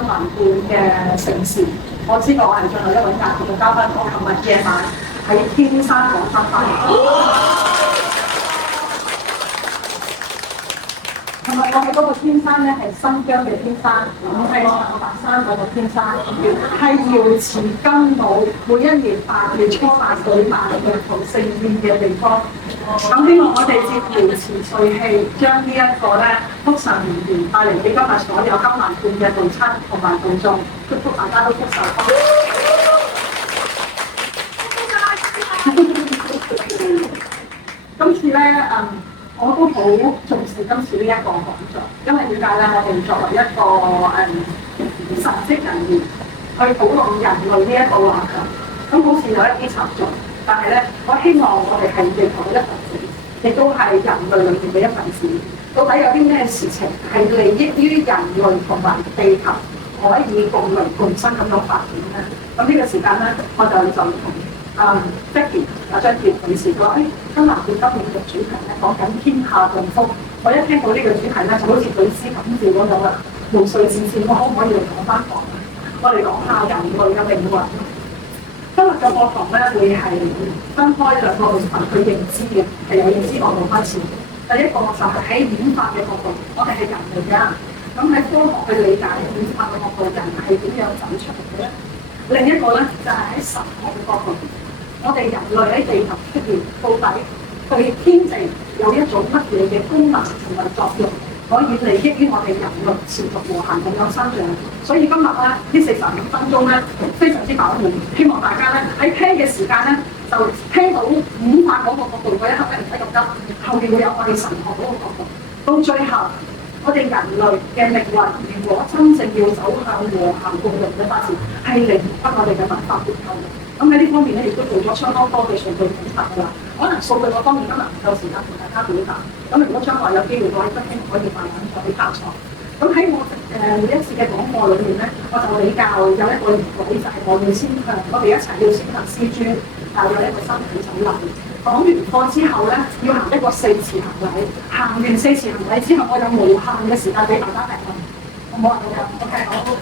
文館嘅城市。我知道我係最後一位壓軸嘅嘉賓，我琴日夜晚喺天山講翻嚟。琴日我喺嗰個天山咧，係新疆嘅天山，唔係長白山嗰個天山，係瑤池金母每一年8月初8舉辦嘅同盛宴嘅地方。咁希望我哋接瑤池瑞氣，將呢一個咧福神年年帶嚟俾今日所有金蘭館嘅道親同埋道眾，祝福大家都福壽康。今次咧，我都好重視今次呢一個講座，因為點解咧？我哋作為一個神職人員去討論人類呢一個話題，咁好似有一啲沉重，但係咧，我希望我哋係地球嘅一份子，亦都係人類裏面嘅一份子。到底有啲咩事情係利益於人類同埋地球可以共榮共生咁樣發展咧？咁呢個時間咧，我就同Becky 張傑女士講：金蘭館今年嘅主題咧講緊天下共福。我一聽到呢個主題咧，就好似舉師感召嗰種啦，無數戰線，我可唔可以嚟講翻堂？我哋講下人類嘅命運。今日嘅課堂咧會係分開兩個部分去認知嘅，係由認知角度開始。第一個就係喺演化嘅角度，我哋係人嚟㗎。咁喺科學去理解演化嘅角度，人係點樣走出嚟嘅咧？另一個咧就係喺神學嘅角度。我哋人類喺地球出現，到底對天地有一種乜嘢嘅功能同埋作用，可以利益於我哋人類持續和諧咁樣生長。所以今日咧呢45分鐘咧非常之飽滿，希望大家咧喺聽嘅時間咧就聽到演化嗰個角度嗰一刻咧唔使咁急，後面會有我哋神學嗰個角度。到最後，我哋人類嘅命運，如果真正要走向和諧共榮嘅發展，係離唔開我哋嘅文化結構。咁喺呢方面咧，亦都做咗相當多嘅數據檢查㗎啦。可能數據嗰方面今日唔夠時間同大家表達。咁如果將來有機會，我亦都希望可以慢慢再去交錯。咁喺我每一次嘅講課裏面咧，我就比較有一個原則，就係我哋一齊要先行師尊，有一個身體走禮。講完課之後咧，要行一個4次行禮。行完4次行禮之後，我有無限嘅時間俾大家提問。好唔好啊？OK，好。